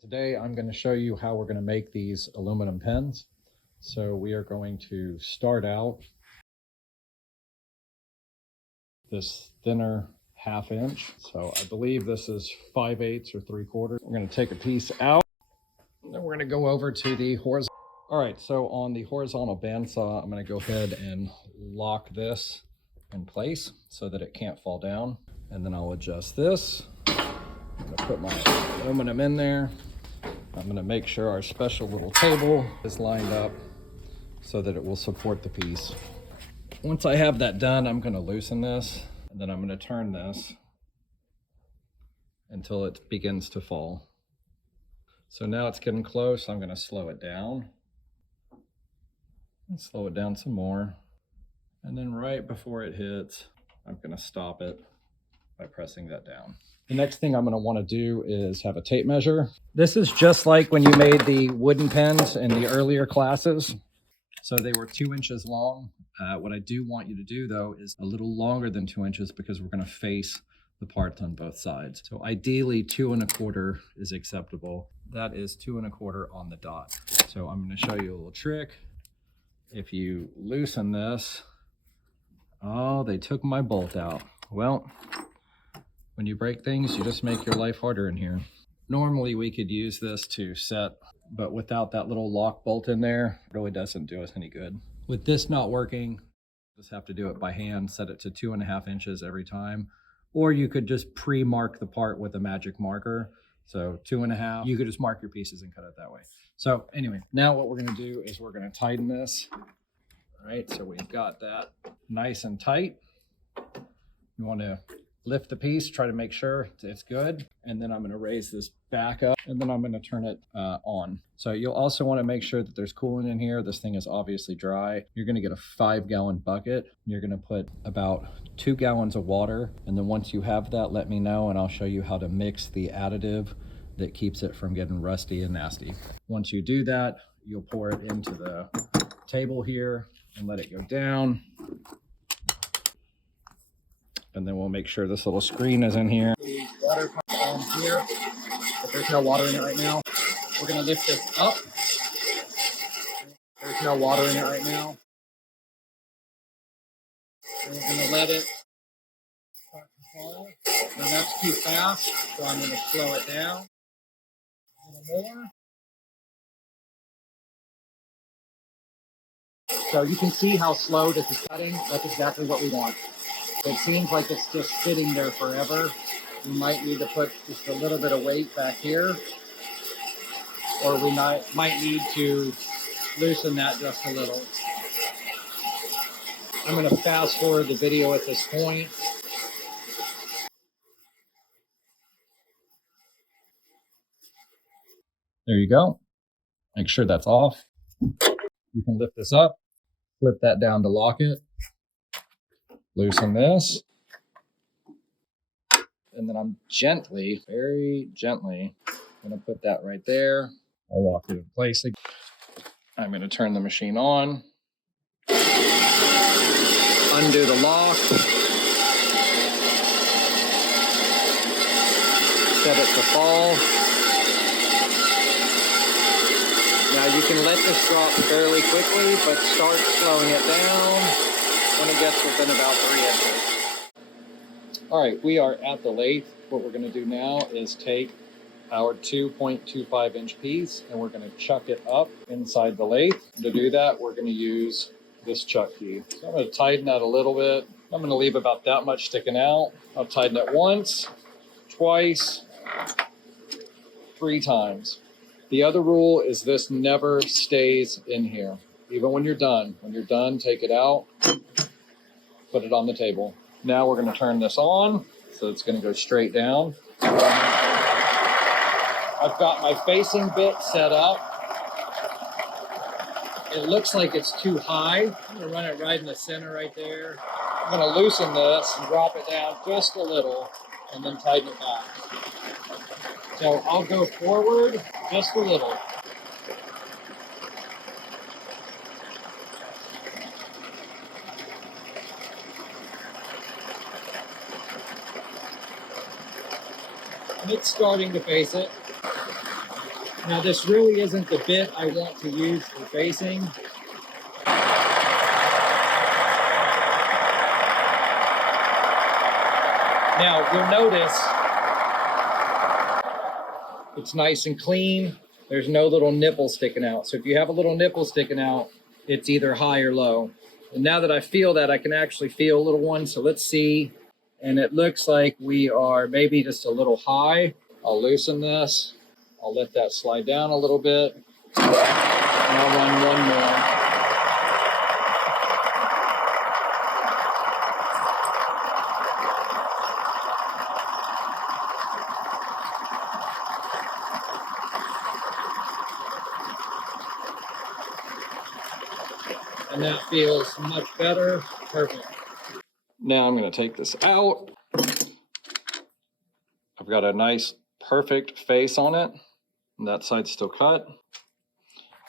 Today I'm going to show you how we're going to make these aluminum pens. So we are going to start out this thinner 1/2 inch. So I believe this is 5/8 or 3/4. We're going to take a piece out, then we're going to go over to the horizontal. All right, so on the horizontal bandsaw, I'm going to go ahead and lock this in place so that it can't fall down. And then I'll adjust this. I'm going to put my aluminum in there. I'm going to make sure our special little table is lined up so that it will support the piece. Once I have that done, I'm going to loosen this, and then I'm going to turn this until it begins to fall. So now it's getting close. I'm going to slow it down and slow it down some more. And then right before it hits, I'm going to stop it by pressing that down. The next thing I'm going to want to do is have a tape measure. This is just like when you made the wooden pens in the earlier classes. So they were 2 inches long. What I do want you to do though is a little longer than 2 inches because we're going to face the parts on both sides. So ideally 2 1/4 is acceptable. That is 2 1/4 on the dot. So I'm going to show you a little trick. If you loosen this, oh, they took my bolt out. Well, when you break things, you just make your life harder in here. Normally we could use this to set, but without that little lock bolt in there, it really doesn't do us any good. With this not working, just have to do it by hand, set it to 2 1/2 inches every time. Or you could just pre-mark the part with a magic marker. So 2 1/2, you could just mark your pieces and cut it that way. So anyway, now what we're gonna do is we're gonna tighten this. All right, so we've got that nice and tight. You wanna lift the piece, try to make sure it's good. And then I'm going to raise this back up and then I'm going to turn it on. So you'll also want to make sure that there's coolant in here. This thing is obviously dry. You're going to get a 5-gallon bucket. You're going to put about 2 gallons of water. And then once you have that, let me know and I'll show you how to mix the additive that keeps it from getting rusty and nasty. Once you do that, you'll pour it into the table here and let it go down. And then we'll make sure this little screen is in here. The water pump here, but there's no water in it right now. We're gonna lift this up. There's no water in it right now. And we're gonna let it start to fall. Now that's too fast, so I'm gonna slow it down a little more. So you can see how slow this is cutting. That's exactly what we want. It seems like it's just sitting there forever. We might need to put just a little bit of weight back here, or we might need to loosen that just a little. I'm going to fast forward the video at this point. There you go. Make sure that's off. You can lift this up, flip that down to lock it, loosen this, and then I'm gently, very gently, going to put that right there. I'll lock it in place again. I'm going to turn the machine on, undo the lock, set it to fall. Now you can let this drop fairly quickly, but start slowing it down when it gets within about 3 inches. All right, we are at the lathe. What we're going to do now is take our 2.25 inch piece and we're going to chuck it up inside the lathe. To do that, we're going to use this chuck key. So I'm going to tighten that a little bit. I'm going to leave about that much sticking out. I'll tighten it once, twice, 3 times. The other rule is this never stays in here, even when you're done. When you're done, take it out, put it on the table. Now we're going to turn this on, so it's going to go straight down. I've got my facing bit set up. It looks like it's too high. I'm going to run it right in the center right there. I'm going to loosen this and drop it down just a little and then tighten it back. So I'll go forward just a little. And it's starting to face it. Now this really isn't the bit I want to use for facing. Now you'll notice it's nice and clean. There's no little nipple sticking out. So if you have a little nipple sticking out, it's either high or low. And now that I feel that, I can actually feel a little one. So let's see. And it looks like we are maybe just a little high. I'll loosen this. I'll let that slide down a little bit. And I'll run one more. And that feels much better. Perfect. Now I'm going to take this out. I've got a nice, perfect face on it. And that side's still cut.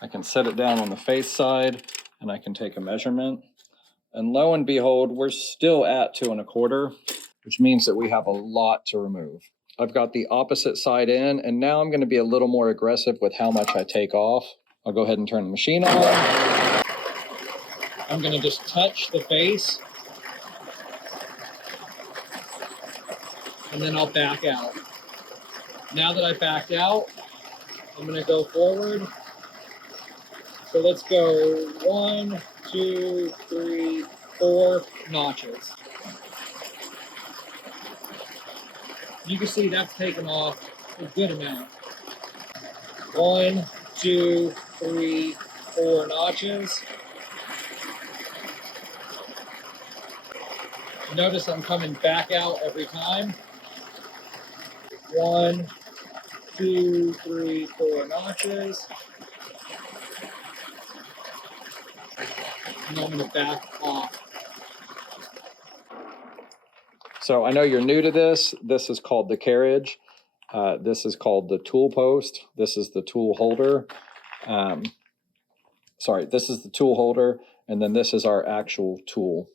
I can set it down on the face side and I can take a measurement. And lo and behold, we're still at 2 1/4, which means that we have a lot to remove. I've got the opposite side in, and now I'm going to be a little more aggressive with how much I take off. I'll go ahead and turn the machine on. I'm going to just touch the face, and then I'll back out. Now that I backed out, I'm going to go forward. So let's go 1, 2, 3, 4 notches. You can see that's taken off a good amount. 1, 2, 3, 4 notches. Notice I'm coming back out every time. 1, 2, 3, 4 notches. And I'm going to back off. So I know you're new to this. This is called the carriage. This is called the tool post. This is the tool holder. This is the tool holder. And then this is our actual tool.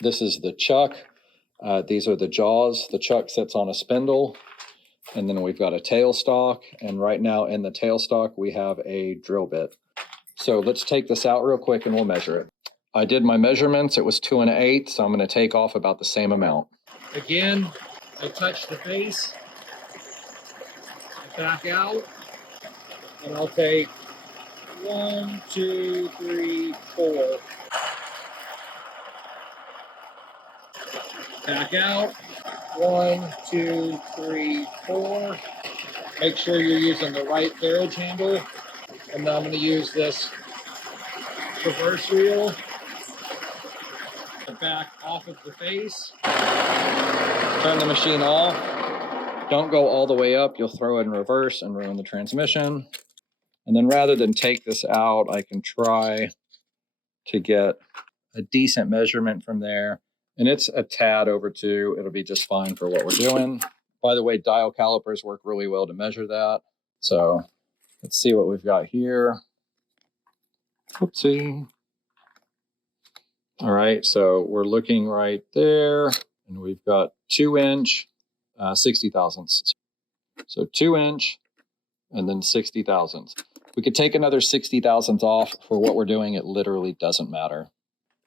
This is the chuck. These are the jaws. The chuck sits on a spindle. And then we've got a tailstock. And right now in the tailstock, we have a drill bit. So let's take this out real quick and we'll measure it. I did my measurements. It was 2 1/8. So I'm going to take off about the same amount. Again, I touch the face, back out, and I'll take 1, 2, 3, 4. Back out, 1, 2, 3, 4. Make sure you're using the right carriage handle. And now I'm going to use this traverse wheel to back off of the face. Turn the machine off. Don't go all the way up. You'll throw it in reverse and ruin the transmission. And then rather than take this out, I can try to get a decent measurement from there. And it's a tad over 2. It'll be just fine for what we're doing. By the way, dial calipers work really well to measure that. So let's see what we've got here. Oopsie. All right, so we're looking right there. And we've got 2-inch, 60 thousandths. So 2-inch and then 60 thousandths. We could take another 60 thousandths off. For what we're doing, it literally doesn't matter.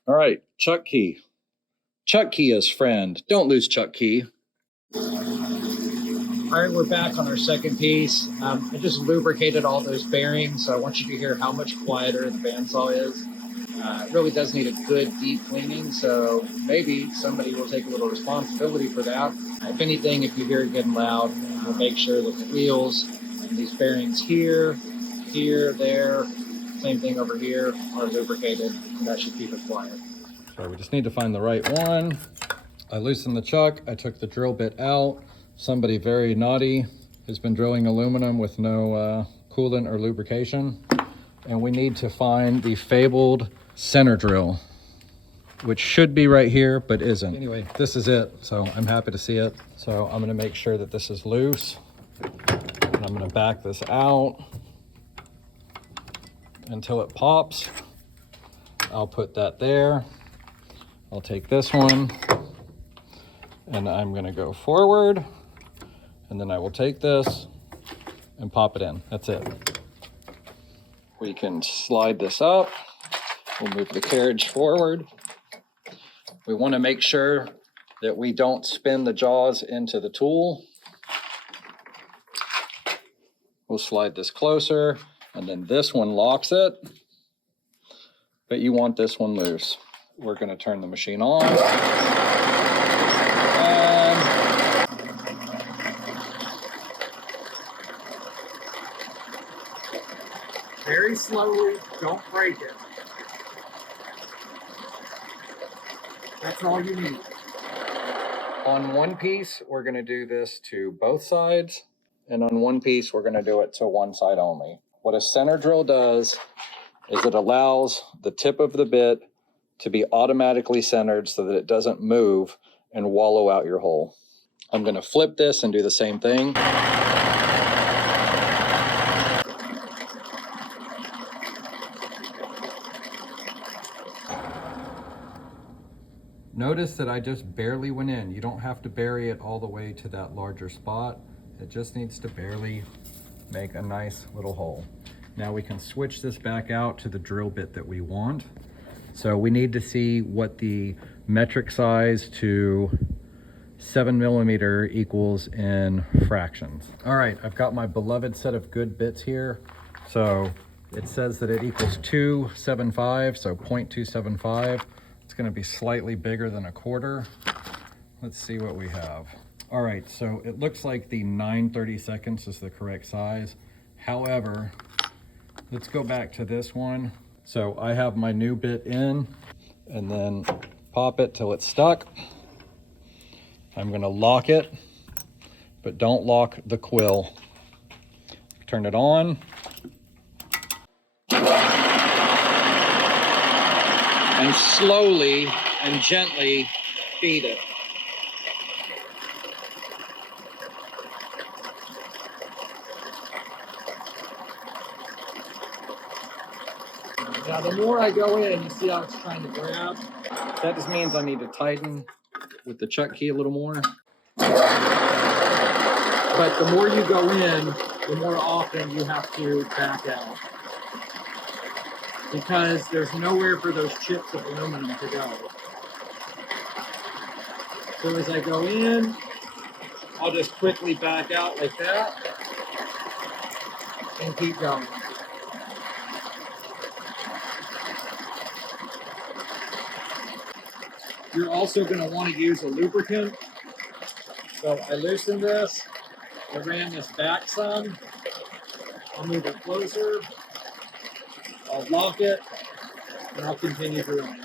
All right, chuck key. Chuck key is friend. Don't lose chuck key. All right, we're back on our second piece. I just lubricated all those bearings, so I want you to hear how much quieter the bandsaw is. It really does need a good deep cleaning, so maybe somebody will take a little responsibility for that. If anything, if you hear it getting loud, we'll make sure that the wheels and these bearings here, there, same thing over here, are lubricated, and that should keep it quiet. So we just need to find the right one. I loosened the chuck. I took the drill bit out. Somebody very naughty has been drilling aluminum with no coolant or lubrication. And we need to find the fabled center drill, which should be right here, but isn't. Anyway, this is it. So I'm happy to see it. So I'm gonna make sure that this is loose. And I'm gonna back this out until it pops. I'll put that there. I'll take this one and I'm gonna go forward, and then I will take this and pop it in. That's it. We can slide this up. We'll move the carriage forward. We want to make sure that we don't spin the jaws into the tool. We'll slide this closer, and then this one locks it, but you want this one loose. We're going to turn the machine on. And very slowly, don't break it. That's all you need. on one piece, we're going to do this to both sides, and on one piece, we're going to do it to one side only. What a center drill does is it allows the tip of the bit to be automatically centered so that it doesn't move and wallow out your hole. I'm going to flip this and do the same thing. Notice that I just barely went in. You don't have to bury it all the way to that larger spot. It just needs to barely make a nice little hole. Now we can switch this back out to the drill bit that we want. So we need to see what the metric size to 7mm equals in fractions. All right, I've got my beloved set of good bits here. So it says that it equals 275, so 0.275. It's gonna be slightly bigger than a quarter. Let's see what we have. All right, so it looks like the 9/32 is the correct size. However, let's go back to this one. So I have my new bit in, and then pop it till it's stuck. I'm gonna lock it, but don't lock the quill. Turn it on. And slowly and gently feed it. Now, the more I go in, you see how it's trying to grab. That just means I need to tighten with the chuck key a little more. But the more you go in, the more often you have to back out. Because there's nowhere for those chips of aluminum to go. So as I go in, I'll just quickly back out like that and keep going. You're also going to want to use a lubricant. So I loosened this, I ran this back some, I'll move it closer, I'll lock it, and I'll continue drilling.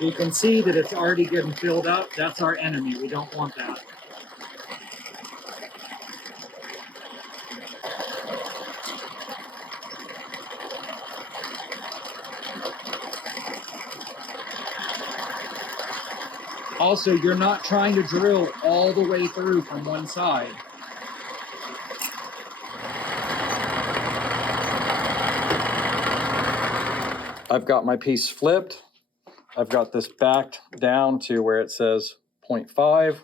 You can see that it's already getting filled up. That's our enemy. We don't want that. Also, you're not trying to drill all the way through from one side. I've got my piece flipped. I've got this backed down to where it says 0.5.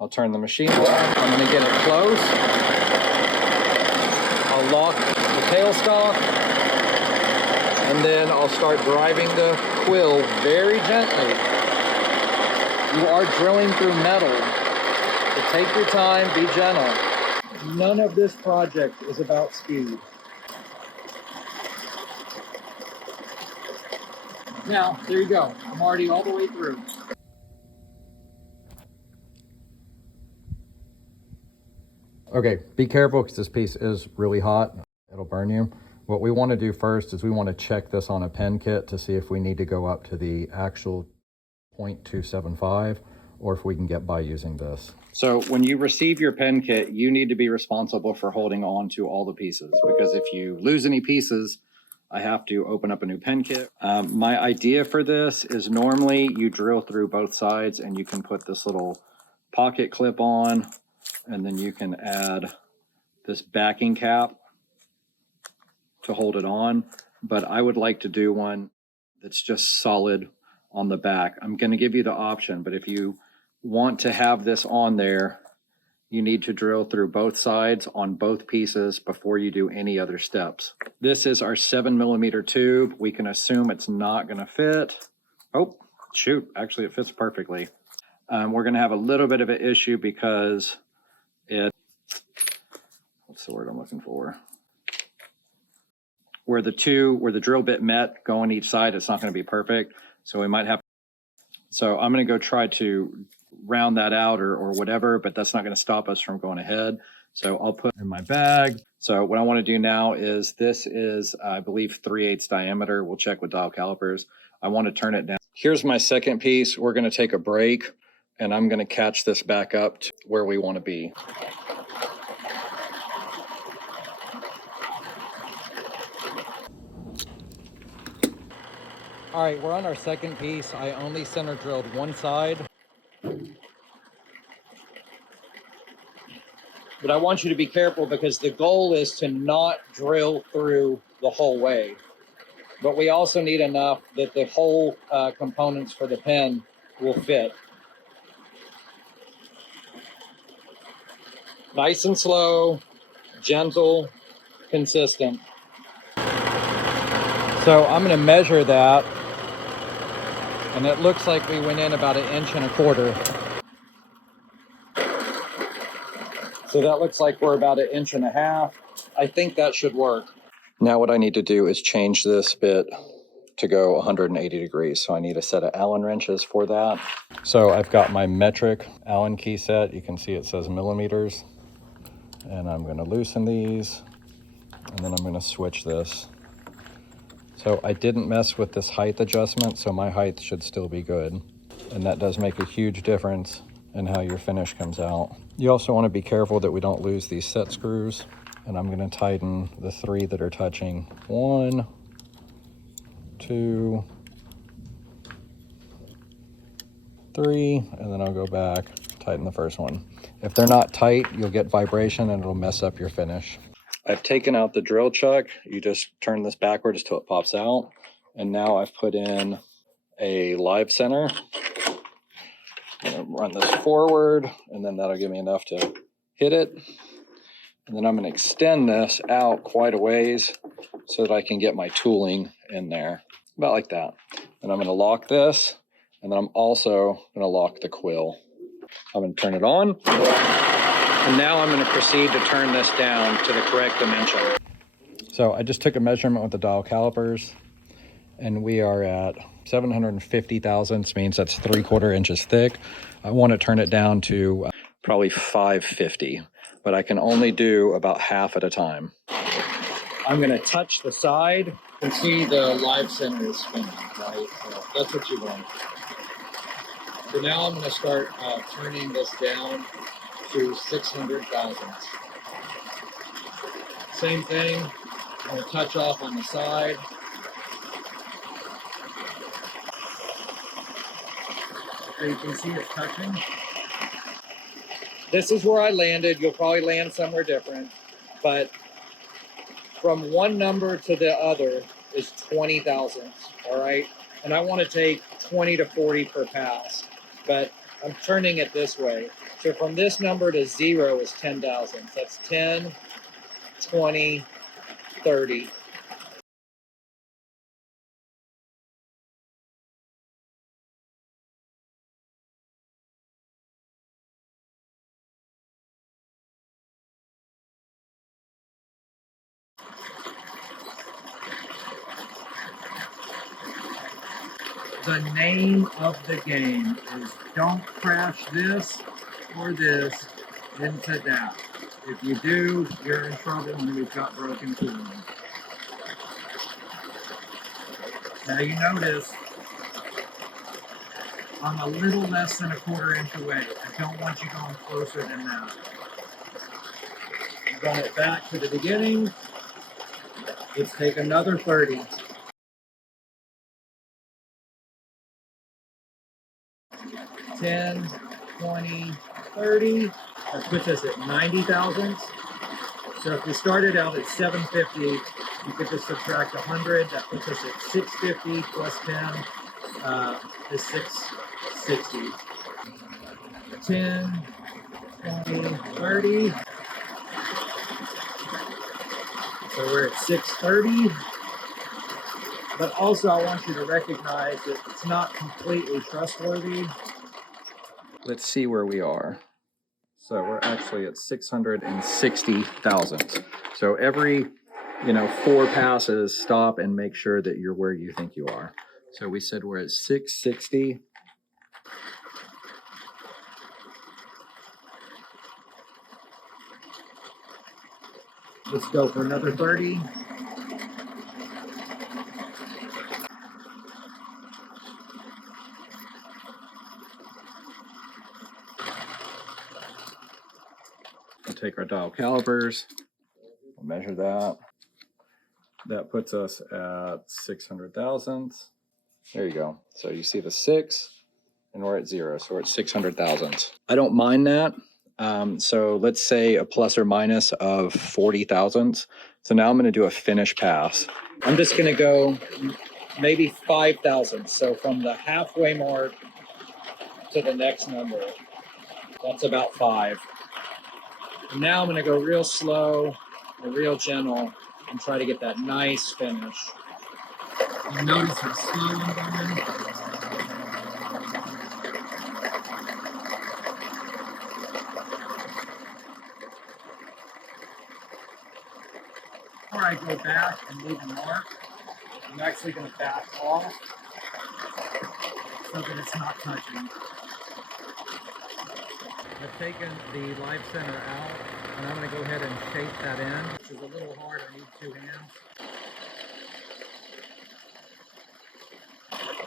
I'll turn the machine on. I'm gonna get it close. I'll lock the tailstock, and then I'll start driving the quill very gently. You are drilling through metal, so take your time, be gentle. None of this project is about speed. Now, there you go. I'm already all the way through. Okay, be careful because this piece is really hot. It'll burn you. What we want to do first is we want to check this on a pen kit to see if we need to go up to the actual 0.275 or if we can get by using this. So when you receive your pen kit, you need to be responsible for holding on to all the pieces, because if you lose any pieces, I have to open up a new pen kit. My idea for this is normally you drill through both sides and you can put this little pocket clip on, and then you can add this backing cap to hold it on. But I would like to do one that's just solid on the back. I'm going to give you the option, but if you want to have this on there, you need to drill through both sides on both pieces before you do any other steps. This is our 7mm tube. We can assume it's not going to fit. Oh, shoot, actually it fits perfectly. We're going to have a little bit of an issue because what's the word I'm looking for? Where the drill bit met go on each side, it's not going to be perfect. So we might have, so I'm going to go try to round that out or whatever, but that's not going to stop us from going ahead. So I'll put it in my bag. So what I want to do now is, this is, I believe, 3/8 diameter. We'll check with dial calipers. I want to turn it down. Here's my second piece. We're going to take a break and I'm going to catch this back up to where we want to be. All right, we're on our second piece. I only center drilled one side. But I want you to be careful because the goal is to not drill through the whole way. But we also need enough that the whole components for the pen will fit. Nice and slow, gentle, consistent. So I'm going to measure that, and it looks like we went in about 1.25 inches. So that looks like we're about 1.5 inches. I think that should work. Now what I need to do is change this bit to go 180 degrees. So I need a set of Allen wrenches for that. So I've got my metric Allen key set. You can see it says millimeters. And I'm going to loosen these, and then I'm going to switch this. So I didn't mess with this height adjustment, so my height should still be good. And that does make a huge difference in how your finish comes out. You also want to be careful that we don't lose these set screws. And I'm going to tighten the 3 that are touching. 1, 2, 3, and then I'll go back, tighten the first one. If they're not tight, you'll get vibration and it'll mess up your finish. I've taken out the drill chuck. You just turn this backwards till it pops out. And now I've put in a live center. I'm gonna run this forward, and then that'll give me enough to hit it. And then I'm gonna extend this out quite a ways so that I can get my tooling in there, about like that. And I'm gonna lock this, and then I'm also gonna lock the quill. I'm gonna turn it on. And now I'm going to proceed to turn this down to the correct dimension. So I just took a measurement with the dial calipers, and we are at 750 thousandths, means that's 3/4 inches thick. I want to turn it down to probably 550, but I can only do about half at a time. I'm going to touch the side and see the live center is spinning, right? So that's what you want. So now I'm going to start turning this down to 600 thousandths. Same thing, I'm going to touch off on the side. So you can see it touching. This is where I landed. You'll probably land somewhere different, but from one number to the other is 20 thousandths, all right? And I want to take 20 to 40 per pass, but I'm turning it this way. So from this number to 0 is 10 thousandths. That's 10, 20, 30. The name of the game is don't crash this or this into that. If you do, you're in trouble and we've got broken tooling. Now you notice I'm a little less than 1/4 inch away. I don't want you going closer than that. Run it back to the beginning. Let's take another 30. 10, 20, 30. That puts us at 90 thousandths. So if we started out at 750, you could just subtract 100. That puts us at 650 plus 10 is 660. 10, 20, 30. So we're at 630. But also I want you to recognize that it's not completely trustworthy. Let's see where we are. So we're actually at 660 thousandths. So every, 4 passes, stop and make sure that you're where you think you are. So we said we're at 660. Let's go for another 30. We'll take our dial calipers, we'll measure that. That puts us at 600 thousandths. There you go. So you see the 6 and we're at 0. So we're at 600 thousandths. I don't mind that. So let's say a plus or minus of 40 thousandths. So now I'm going to do a finish pass. I'm just going to go maybe 5 thousandths. So from the halfway mark to the next number, that's about 5. And now I'm going to go real slow and real gentle and try to get that nice finish. You notice how slow I'm going. Before I go back and leave a mark, I'm actually going to back off so that it's not touching. I've taken the live center out, and I'm going to go ahead and shape that in, which is a little hard. I need 2 hands.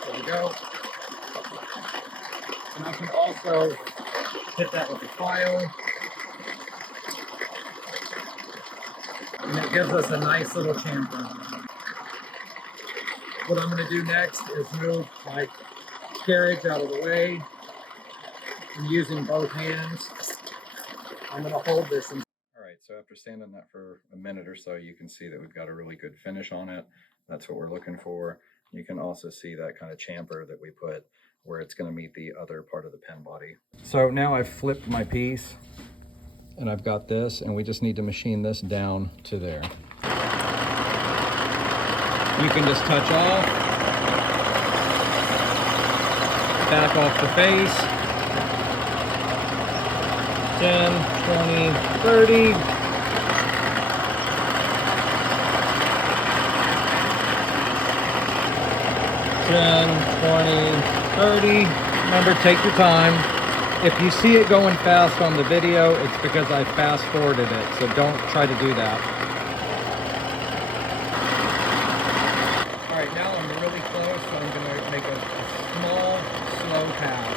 There we go. And I can also hit that with a file. And it gives us a nice little chamfer. What I'm going to do next is move my carriage out of the way. And using both hands, I'm going to hold this. All right, so after sanding that for a minute or so, you can see that we've got a really good finish on it. That's what we're looking for. You can also see that kind of chamfer that we put where it's going to meet the other part of the pen body. So now I've flipped my piece and I've got this, and we just need to machine this down to there. You can just touch off, back off the face, 10, 20, 30. Remember, take your time. If you see it going fast on the video, it's because I fast forwarded it, so don't try to do that. All right, now I'm really close, so I'm going to make a small, slow pass.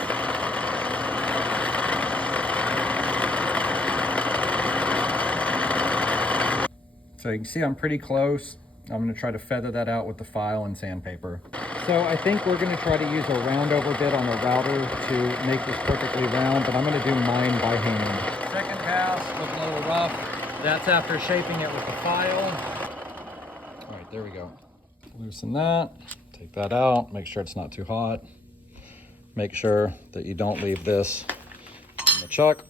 So you can see I'm pretty close. I'm going to try to feather that out with the file and sandpaper. So I think we're going to try to use a round over bit on a router to make this perfectly round, but I'm going to do mine by hand. Second pass, looking a little rough. That's after shaping it with the file. All right, there we go. Loosen that, take that out, make sure it's not too hot. Make sure that you don't leave this in the chuck.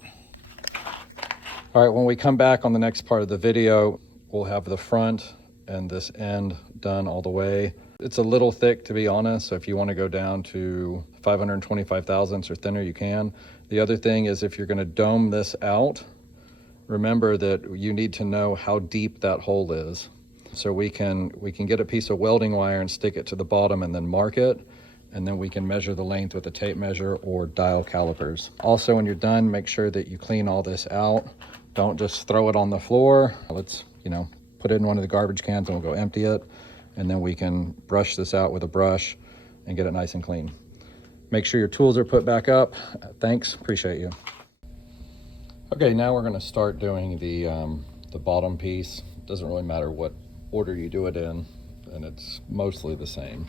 All right, when we come back on the next part of the video, we'll have the front and this end done all the way. It's a little thick, to be honest, so if you want to go down to 525 thousandths or thinner, you can. The other thing is, if you're going to dome this out, remember that you need to know how deep that hole is. So we can get a piece of welding wire and stick it to the bottom and then mark it, and then we can measure the length with a tape measure or dial calipers. Also, when you're done, make sure that you clean all this out. Don't just throw it on the floor. Let's, put it in one of the garbage cans and we'll go empty it. And then we can brush this out with a brush and get it nice and clean. Make sure your tools are put back up. Thanks, appreciate you. Okay, now we're gonna start doing the bottom piece. It doesn't really matter what order you do it in, and it's mostly the same.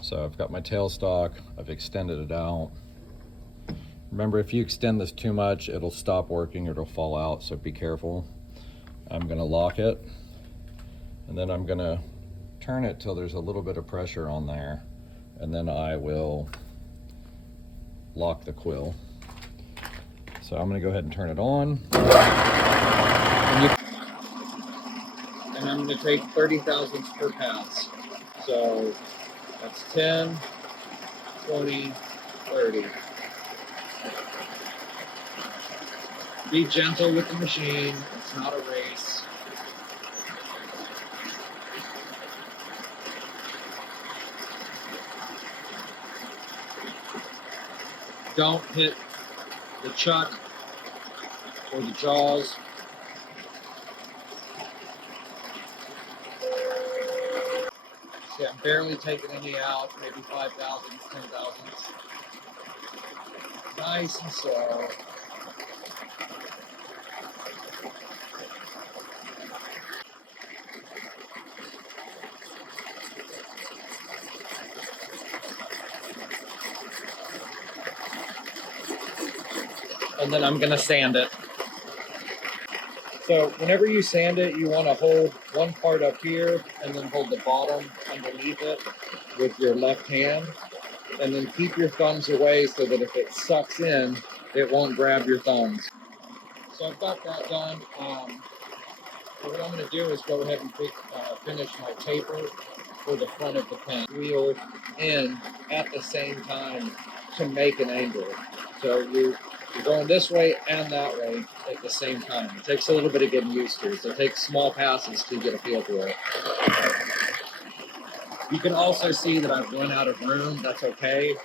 So I've got my tailstock, I've extended it out, Remember, if you extend this too much, it'll stop working or it'll fall out, so be careful. I'm gonna lock it, and then I'm gonna turn it till there's a little bit of pressure on there, and then I will lock the quill. So I'm gonna go ahead and turn it on. And I'm gonna take 30 thousandths per pass. So that's 10, 20, 30. Be gentle with the machine, it's not a race. Don't hit the chuck or the jaws. See, I'm barely taking any out, maybe 5 thousandths, 10 thousandths. Nice and slow. And then I'm gonna sand it. So whenever you sand it, you want to hold one part up here and then hold the bottom underneath it with your left hand, and then keep your thumbs away so that if it sucks in, it won't grab your thumbs. So I've got that done. So what I'm going to do is go ahead and finish my taper for the front of the pen wheel in at the same time to make an angle. So you're going this way and that way at the same time. It takes a little bit of getting used to, so it takes small passes to get a feel for it. You can also see that I've run out of room. That's okay.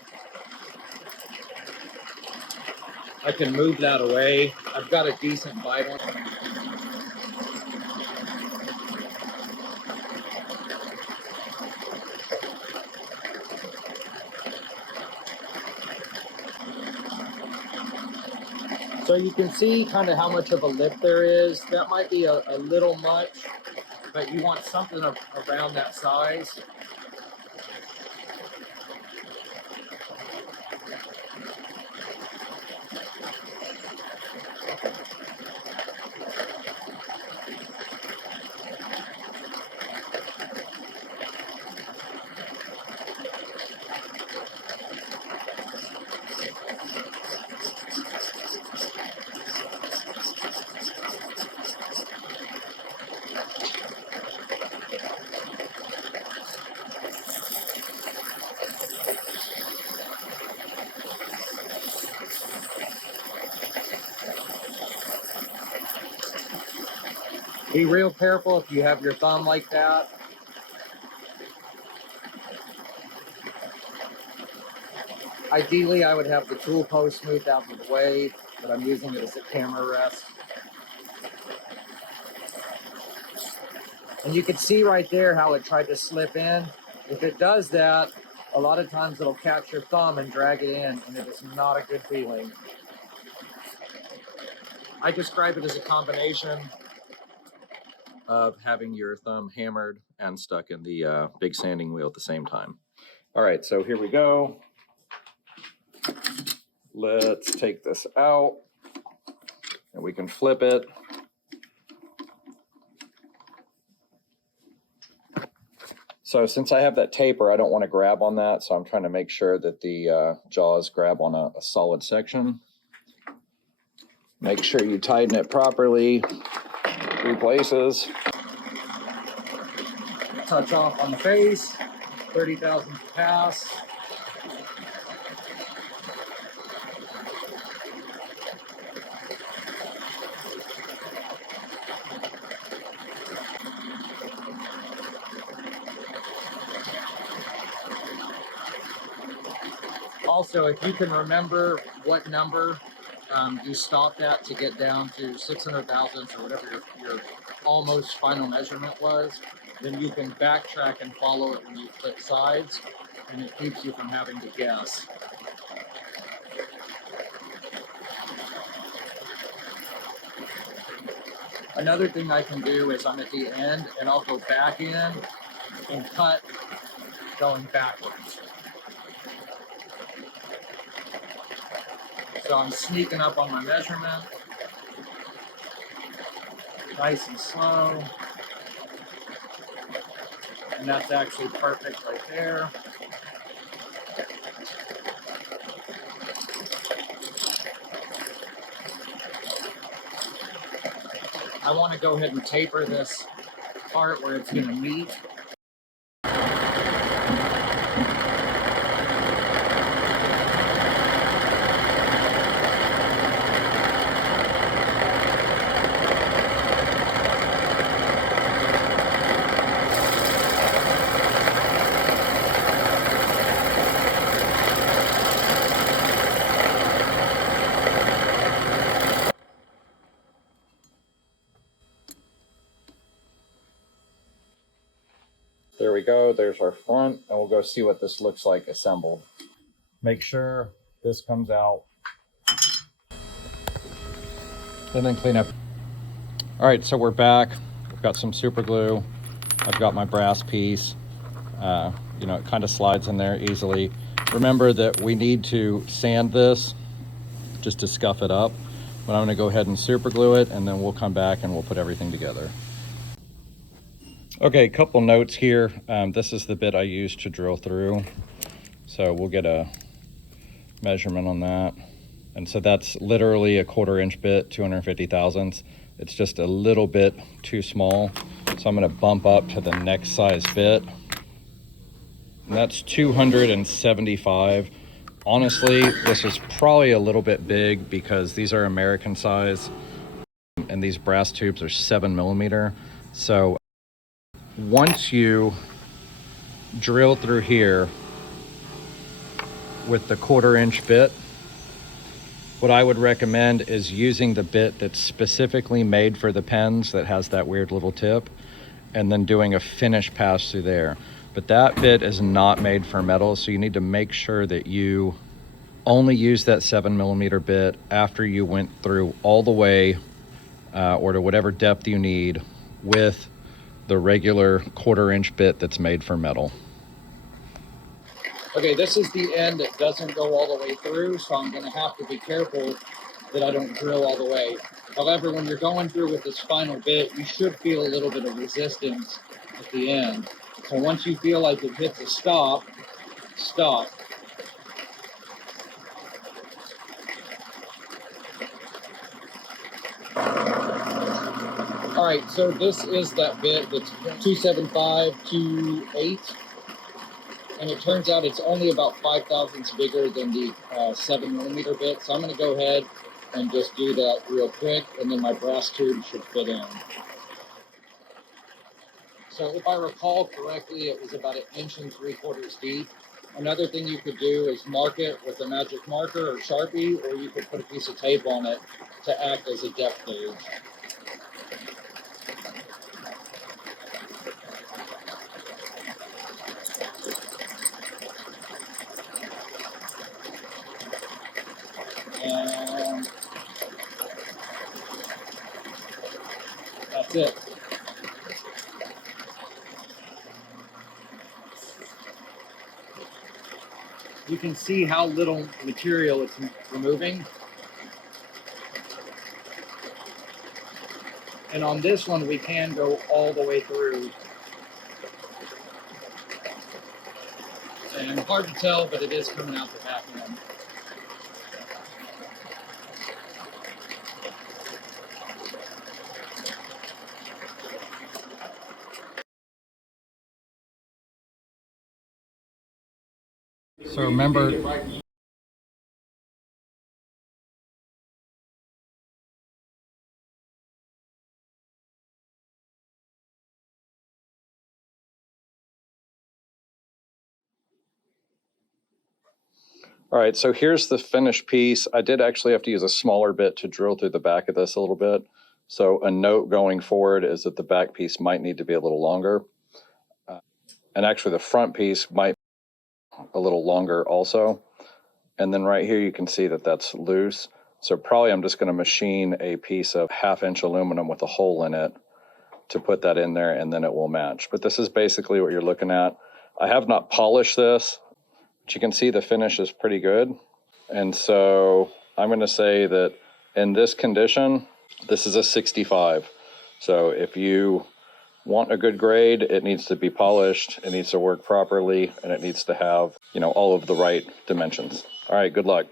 I can move that away. I've got a decent bite on it. So you can see kind of how much of a lip there is. That might be a little much, but you want something around that size. Be real careful if you have your thumb like that. Ideally, I would have the tool post moved out of the way, but I'm using it as a camera rest. And you can see right there how it tried to slip in. If it does that, a lot of times it'll catch your thumb and drag it in, and it is not a good feeling. I describe it as a combination of having your thumb hammered and stuck in the big sanding wheel at the same time. All right, so here we go. Let's take this out and we can flip it. So since I have that taper, I don't want to grab on that, so I'm trying to make sure that the jaws grab on a solid section. Make sure you tighten it properly, 3 places. Touch off on the face, 30,000 pass. Also, if you can remember what number you stopped at to get down to 600 thousandths or whatever your almost final measurement was, then you can backtrack and follow it when you flip sides, and it keeps you from having to guess. Another thing I can do is I'm at the end and I'll go back in and cut going backwards. So I'm sneaking up on my measurement, nice and slow. And that's actually perfect right there. I want to go ahead and taper this part where it's going to meet. There we go. There's our front, and we'll go see what this looks like assembled. Make sure this comes out. And then clean up. All right, so we're back. We've got some super glue. I've got my brass piece. You know, it kind of slides in there easily. Remember that we need to sand this just to scuff it up. But I'm gonna go ahead and super glue it, and then we'll come back and we'll put everything together. Okay, a couple notes here. This is the bit I used to drill through. So we'll get a measurement on that. And so that's literally a 1/4 inch bit, 250 thousandths. It's just a little bit too small. So I'm gonna bump up to the next size bit. And that's 275. Honestly, this is probably a little bit big because these are American size and these brass tubes are 7mm. So once you drill through here with the 1/4 inch bit, what I would recommend is using the bit that's specifically made for the pens that has that weird little tip, and then doing a finish pass through there. But that bit is not made for metal, so you need to make sure that you only use that 7mm bit after you went through all the way or to whatever depth you need with the regular 1/4 inch bit that's made for metal. Okay, this is the end that doesn't go all the way through, so I'm going to have to be careful that I don't drill all the way. However, when you're going through with this final bit, you should feel a little bit of resistance at the end. So once you feel like it hits a stop, stop. All right, so this is that bit that's 275 to 8, and it turns out it's only about 5 thousandths bigger than the 7mm bit. So I'm going to go ahead and just do that real quick, and then my brass tube should fit in. So if I recall correctly, it was about 1 3/4 inches deep. Another thing you could do is mark it with a magic marker or Sharpie, or you could put a piece of tape on it to act as a depth gauge. And that's it. You can see how little material it's removing. And on this one, we can go all the way through. And hard to tell, but it is coming out the back end. So remember, all right, so here's the finished piece. I did actually have to use a smaller bit to drill through the back of this a little bit. So a note going forward is that the back piece might need to be a little longer. And actually the front piece might be a little longer also. And then right here you can see that that's loose. So probably I'm just going to machine a piece of 1/2 inch aluminum with a hole in it to put that in there, and then it will match. But this is basically what you're looking at. I have not polished this, but you can see the finish is pretty good. And so I'm going to say that in this condition, this is a 65. So if you want a good grade, it needs to be polished, it needs to work properly, and it needs to have, all of the right dimensions. All right, good luck.